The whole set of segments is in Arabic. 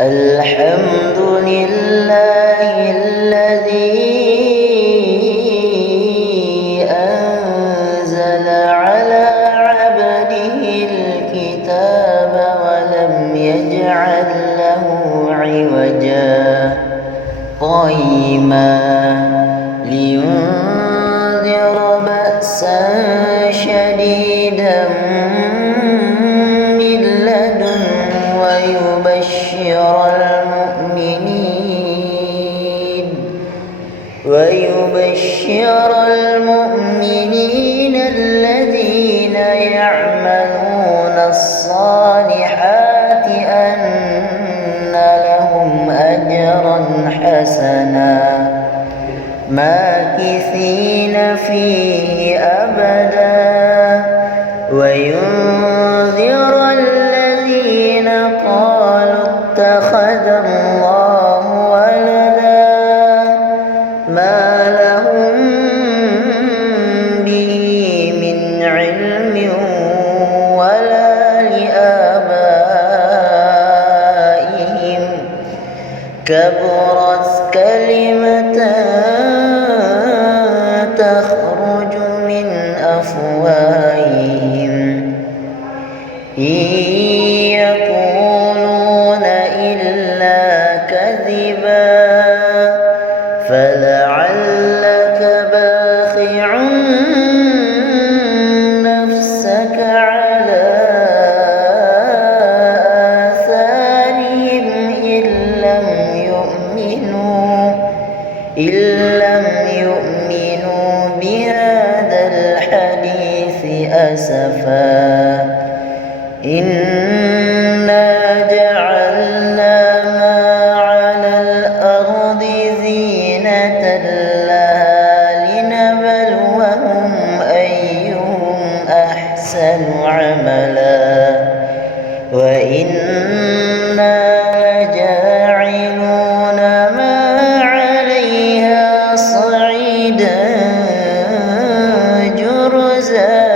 الحمد لله الذي أنزل على عبده الكتاب ولم يجعل له عوجا قيما لينذر بأسا شديدا من لدنه ويبشر المؤمنين الذين يعملون الصالحات أن لهم أجرا حسنا ماكثين فيه أبدا وينذر الذين قالوا اتخذ الله ولدا ما لهم به من علم ولا لآبائهم كبرت كلمة تخرج من أفواههم إن يقولون إلا كذبا فلعلك باخع نفسك على آثارهم إن لم يؤمنوا بهذا الحديث أسفا إنا جعلنا ما على الأرض زينة لها لنبلوهم أيهم أحسن عملا وإنا لجاعلون ما عليها صعيدا جرزا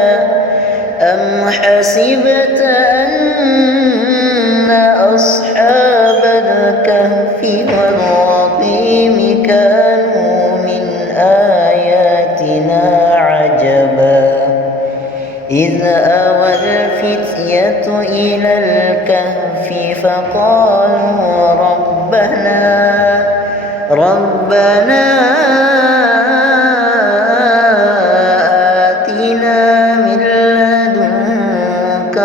أم حسبت أن أصحاب الكهف والرقيم كانوا من آياتنا عجبا إذ أوى الفتية إلى الكهف فقالوا ربنا آتنا من لدنك